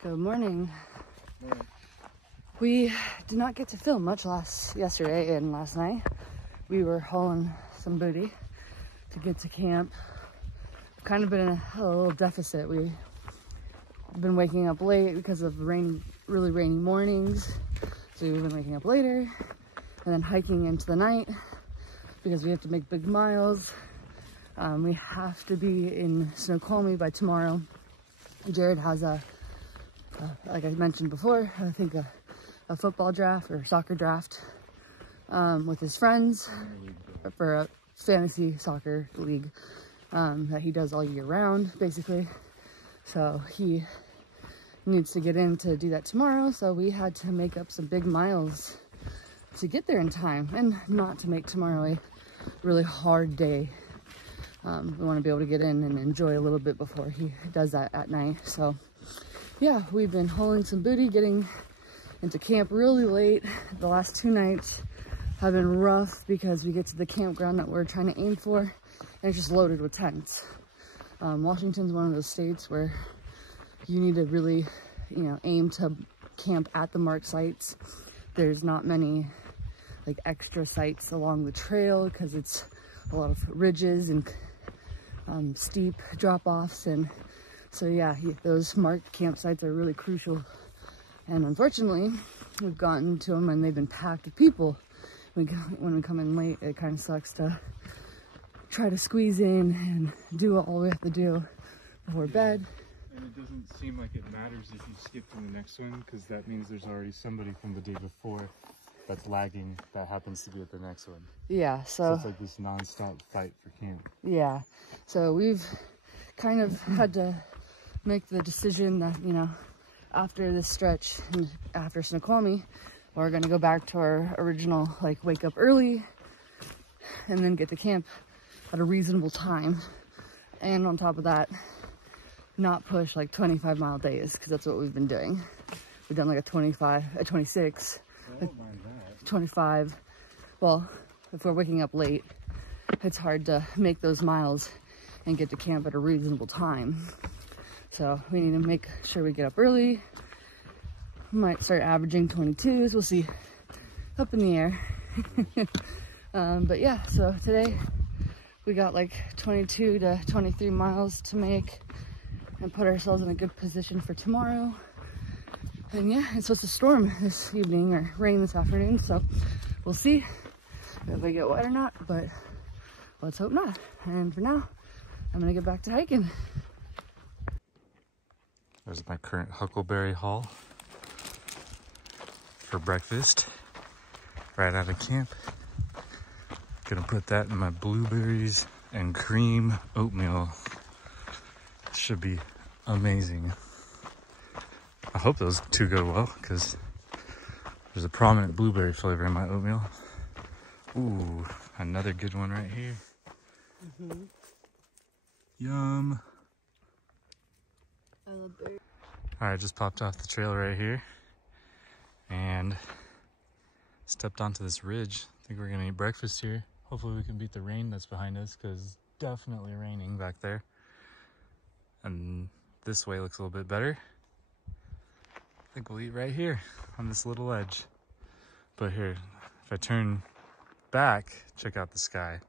Good morning. We did not get to film much yesterday and last night. We were hauling some booty to get to camp. Kind of been in a little deficit. We've been waking up late because of really rainy mornings. So we've been waking up later and then hiking into the night because we have to make big miles. We have to be in Snoqualmie by tomorrow. Jared has like I mentioned before, I think a football draft or soccer draft with his friends for a fantasy soccer league that he does all year round, basically. So he needs to get in to do that tomorrow. So we had to make up some big miles to get there in time and not to make tomorrow a really hard day. We want to be able to get in and enjoy a little bit before he does that at night. So yeah, we've been hauling some booty, getting into camp really late. The last 2 nights have been rough because we get to the campground that we're trying to aim for and it's just loaded with tents. Washington's one of those states where you need to really, aim to camp at the marked sites. There's not many like extra sites along the trail because it's a lot of ridges and steep drop-offs, and so yeah, those marked campsites are really crucial. And unfortunately, we've gotten to them and they've been packed with people. When we come in late, it kind of sucks to try to squeeze in and do all we have to do before bed. And it doesn't seem like it matters if you skip to the next one, because that means there's already somebody from the day before that's lagging that happens to be at the next one. Yeah, so it's like this non-stop fight for camp. Yeah, so we've kind of had to make the decision that, after this stretch and after Snoqualmie, we're going to go back to our original, like, wake up early and then get to camp at a reasonable time. And on top of that, not push like 25-mile days, because that's what we've been doing. We've done like a 25, a 26, I don't mind that. 25. Well, if we're waking up late, it's hard to make those miles and get to camp at a reasonable time. So we need to make sure we get up early. We might start averaging 22s. We'll see. Up in the air. But yeah, so today we got like 22 to 23 miles to make and put ourselves in a good position for tomorrow. And yeah, it's supposed to storm this evening or rain this afternoon, so we'll see if we get wet or not, but let's hope not. And for now, I'm gonna get back to hiking. There's my current huckleberry haul for breakfast right out of camp. Gonna put that in my blueberries and cream oatmeal. Should be amazing. I hope those two go well, because there's a prominent blueberry flavor in my oatmeal. Ooh, another good one right here. Yum. I love berries. Alright, just popped off the trail right here and stepped onto this ridge. I think we're gonna eat breakfast here. Hopefully we can beat the rain that's behind us, because it's definitely raining back there. And this way looks a little bit better. I think we'll eat right here on this little ledge. But here, if I turn back, check out the sky.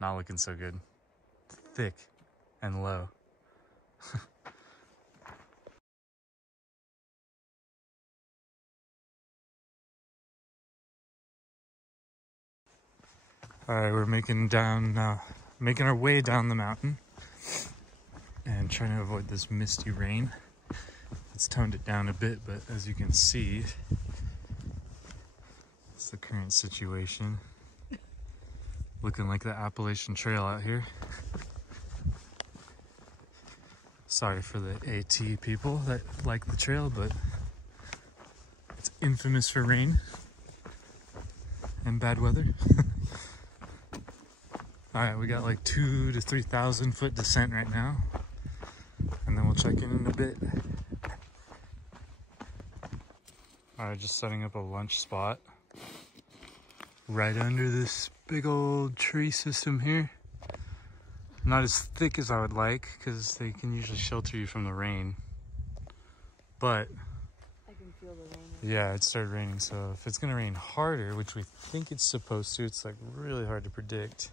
Not looking so good. Thick and low. Alright, we're making our way down the mountain and trying to avoid this misty rain. It's toned it down a bit, but as you can see, it's the current situation. Looking like the Appalachian Trail out here. Sorry for the AT people that like the trail, but it's infamous for rain and bad weather. Alright, we got like 2,000 to 3,000 foot descent right now, and then we'll check in a bit. Alright, just setting up a lunch spot right under this big old tree system here. Not as thick as I would like, because they can usually shelter you from the rain. but I can feel the rain. yeah, it started raining. So if it's gonna rain harder, which we think it's supposed to, it's like really hard to predict.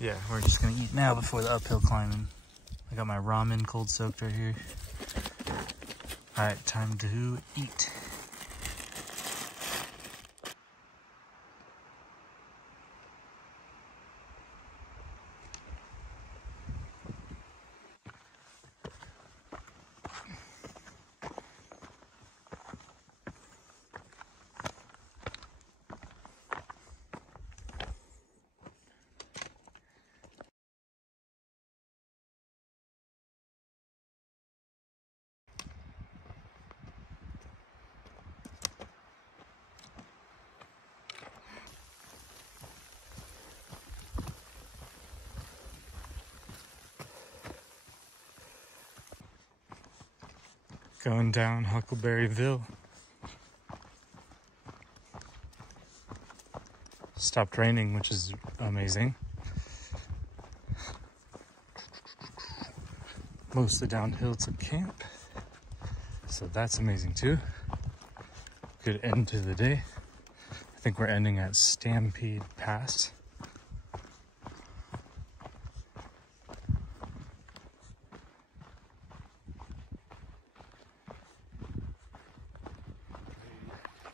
Yeah, we're just gonna eat now before the uphill climbing. I got my ramen cold soaked right here. All right, time to eat. Going down Huckleberryville. Stopped raining, which is amazing. Mostly downhill to camp, so that's amazing too. Good end to the day. I think we're ending at Stampede Pass.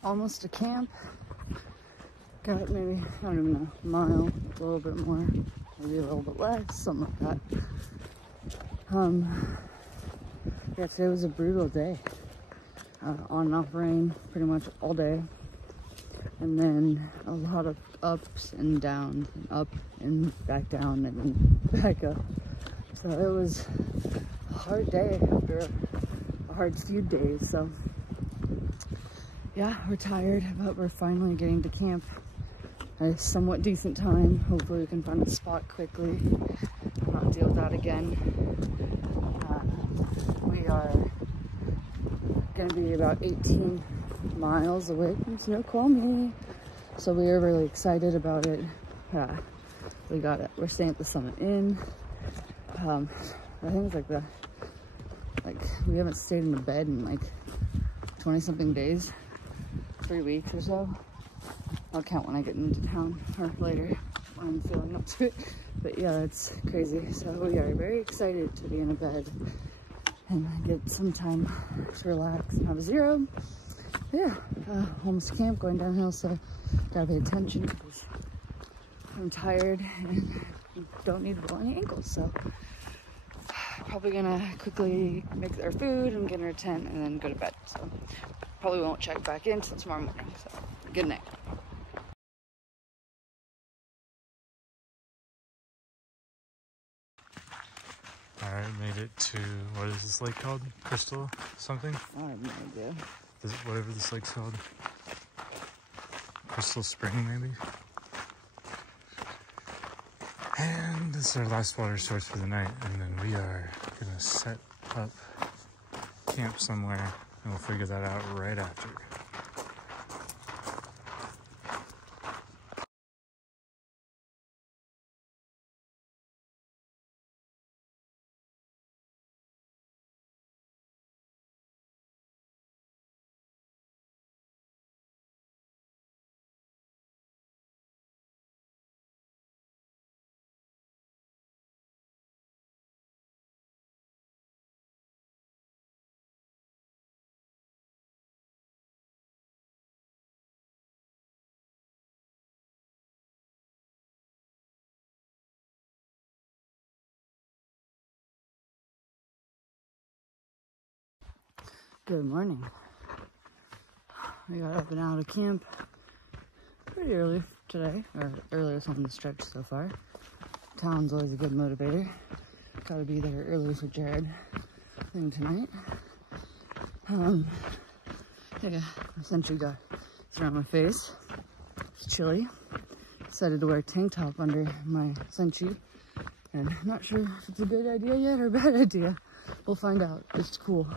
Almost to camp. Got maybe, I don't even know, a mile, a little bit more, maybe a little bit less, something like that. Yeah, today was a brutal day. On and off rain pretty much all day. And then a lot of ups and downs, and up and back down and then back up. So it was a hard day after a hard few days. So yeah, we're tired, but we're finally getting to camp at a somewhat decent time. Hopefully we can find a spot quickly, not deal with that again. We are gonna be about 18 miles away from Snoqualmie, so we are really excited about it. We're staying at the Summit Inn. I think it's like we haven't stayed in a bed in like 20 something days, 3 weeks or so. I'll count when I get into town or later when I'm feeling up to it. But yeah, it's crazy. So we are very excited to be in a bed and get some time to relax and have a zero. Yeah, almost camp, going downhill, so gotta pay attention because I'm tired and don't need to roll any ankles. So probably gonna quickly make our food and get in our tent and then go to bed. So probably won't check back in until tomorrow morning. So good night. Alright, made it to, what is this lake called? Crystal something? I have no idea. Whatever this lake's called. Crystal Spring, maybe? And this is our last water source for the night. And then we are gonna set up camp somewhere and we'll figure that out right after. Good morning. We got up and out of camp pretty early today, or earliest on the stretch so far. Town's always a good motivator. Gotta be there early for Jared thing tonight. Yeah, essentially got it's around my face. It's chilly. Decided to wear a tank top under my senshi, and I'm not sure if it's a good idea yet or a bad idea. We'll find out. It's cool.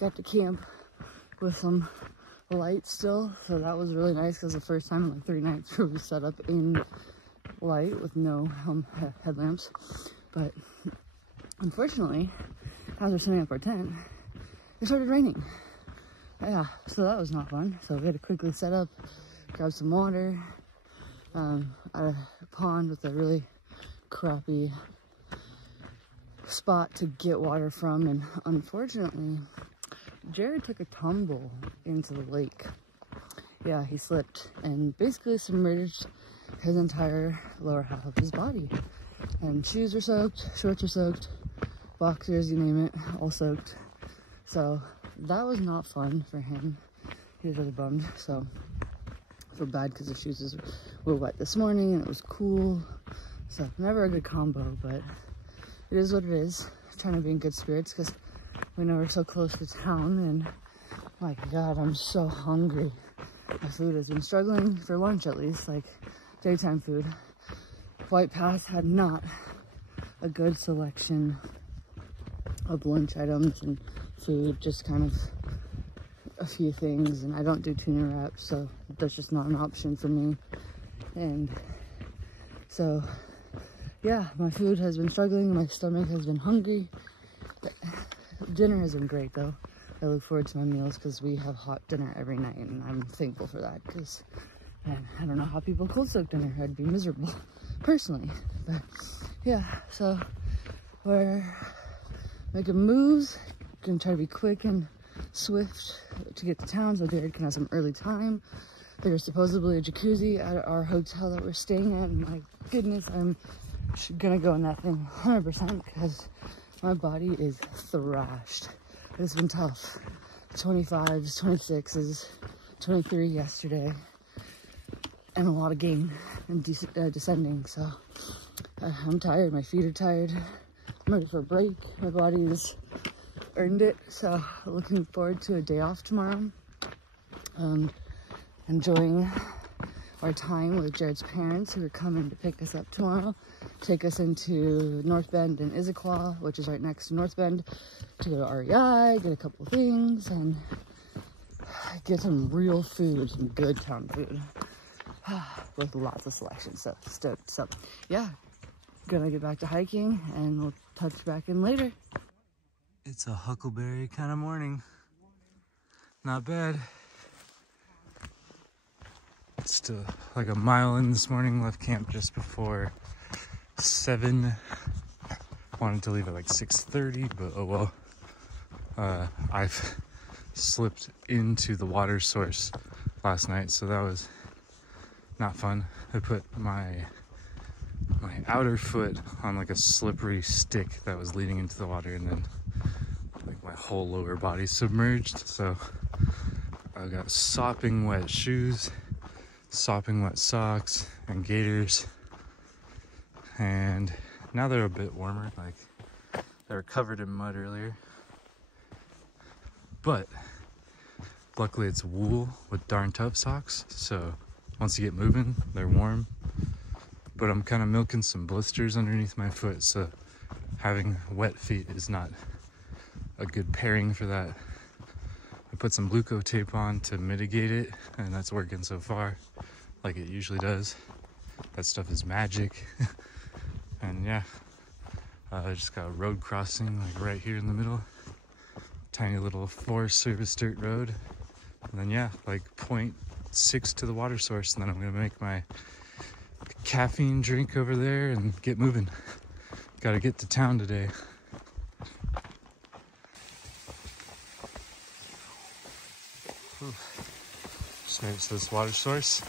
Got to camp with some light still, so that was really nice because the first time in like 3 nights where we set up in light with no headlamps. But unfortunately, as we're setting up our tent, it started raining. Yeah, so that was not fun. So we had to quickly set up, grab some water at a pond with a really crappy spot to get water from. And unfortunately, Jared took a tumble into the lake. Yeah, he slipped and basically submerged his entire lower half of his body. And shoes were soaked, shorts were soaked, boxers, you name it, all soaked. So that was not fun for him. He was really bummed. So I feel bad because the shoes were wet this morning and it was cool. So never a good combo, but it is what it is. Trying to be in good spirits because we know we're so close to town, and my God, I'm so hungry. My food has been struggling for lunch, at least, like daytime food. White Pass had not a good selection of lunch items and food, just kind of a few things, and I don't do tuna wraps, so that's just not an option for me. And so yeah, my food has been struggling, my stomach has been hungry. Dinner has been great though. I look forward to my meals because we have hot dinner every night, and I'm thankful for that because, man, I don't know how people cold soak dinner. I'd be miserable personally. But yeah, so we're making moves, gonna try to be quick and swift to get to town so Jared can have some early time. There's supposedly a jacuzzi at our hotel that we're staying at, and my goodness, I'm gonna go in that thing 100% because my body is thrashed. It's been tough. 25s, 26s, 23 yesterday, and a lot of gain and descending. So I'm tired. My feet are tired. I'm ready for a break. My body has earned it. So looking forward to a day off tomorrow. Enjoying our time with Jared's parents, who are coming to pick us up tomorrow, take us into North Bend and Issaquah, which is right next to North Bend, to go to REI, get a couple things, and get some real food, some good town food, with lots of selection. So stoked. So yeah, gonna get back to hiking, and we'll touch back in later. It's a huckleberry kind of morning. Not bad. Still like a mile in this morning, left camp just before 7. Wanted to leave at like 6:30, but oh well. I've slipped into the water source last night, so that was not fun. I put my outer foot on like a slippery stick that was leading into the water, and then like my whole lower body submerged. So I got sopping wet shoes, sopping wet socks and gaiters, and now they're a bit warmer. Like, they were covered in mud earlier, but luckily it's wool with darn tough socks, so once you get moving they're warm. But I'm kind of milking some blisters underneath my foot, so having wet feet is not a good pairing for that. I put some Gluco tape on to mitigate it, and that's working so far, like it usually does. That stuff is magic. And yeah, I just got a road crossing like right here in the middle, tiny little Forest Service dirt road, and then yeah, like 0.6 to the water source, and then I'm gonna make my caffeine drink over there and get moving. Gotta get to town today. Just made it to this water source.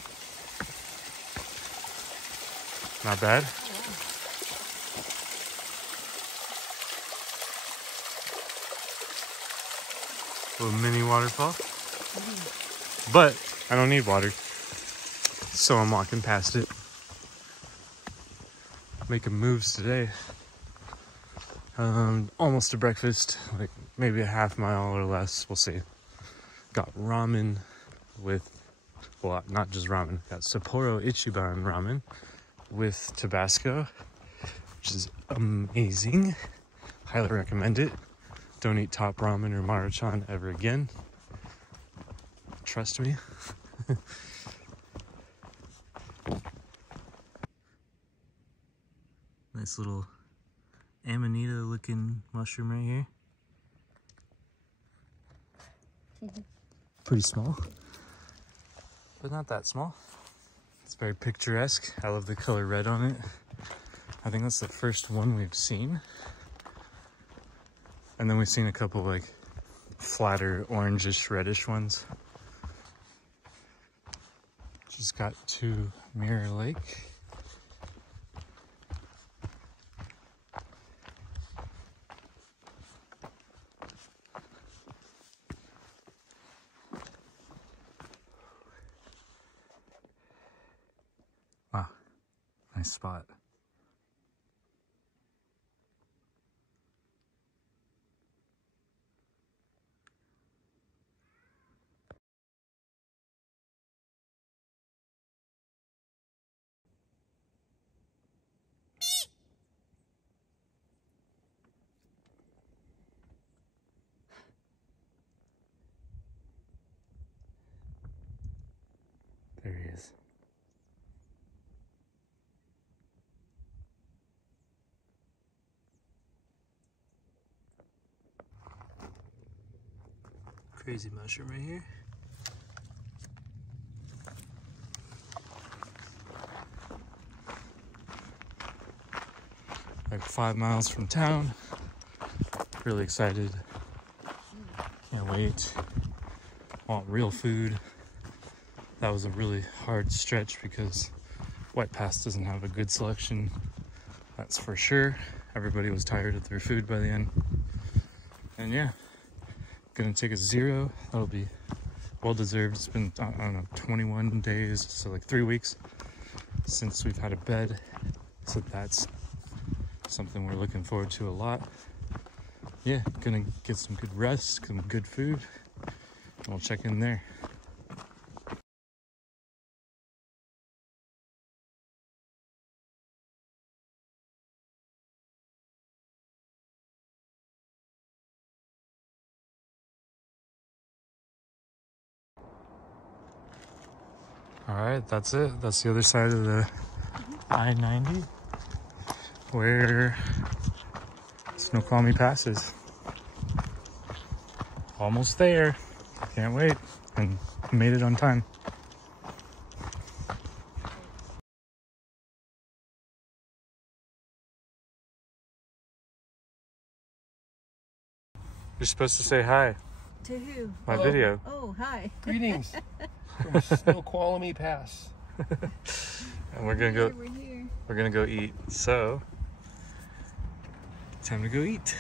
Not bad. Little mini waterfall. But I don't need water, so I'm walking past it. Making moves today. Almost to breakfast, like maybe a half mile or less, we'll see. Got ramen with, well, not just ramen, got Sapporo Ichiban ramen with Tabasco, which is amazing. Highly recommend it. Don't eat Top Ramen or Maruchan ever again. Trust me. Nice little amanita looking mushroom right here. Pretty small, but not that small. It's very picturesque. I love the color red on it. I think that's the first one we've seen. And then we've seen a couple like flatter orangish reddish ones. Just got to Mirror Lake. Wow, nice spot. There he is. Crazy mushroom right here. Like 5 miles from town. Really excited. Can't wait. Want real food. That was a really hard stretch because White Pass doesn't have a good selection. That's for sure. Everybody was tired of their food by the end. And yeah, gonna take a 0. That'll be well deserved. It's been, I don't know, 21 days, so like 3 weeks since we've had a bed. So that's something we're looking forward to a lot. Yeah, gonna get some good rest, some good food, and we'll check in there. All right, that's it. That's the other side of the I-90 where Snoqualmie passes. Almost there. Can't wait. And made it on time. You're supposed to say hi. To who? My video. Oh, hi. Greetings from Snoqualmie Pass. And we're gonna We're here. We're gonna go eat. So, time to go eat.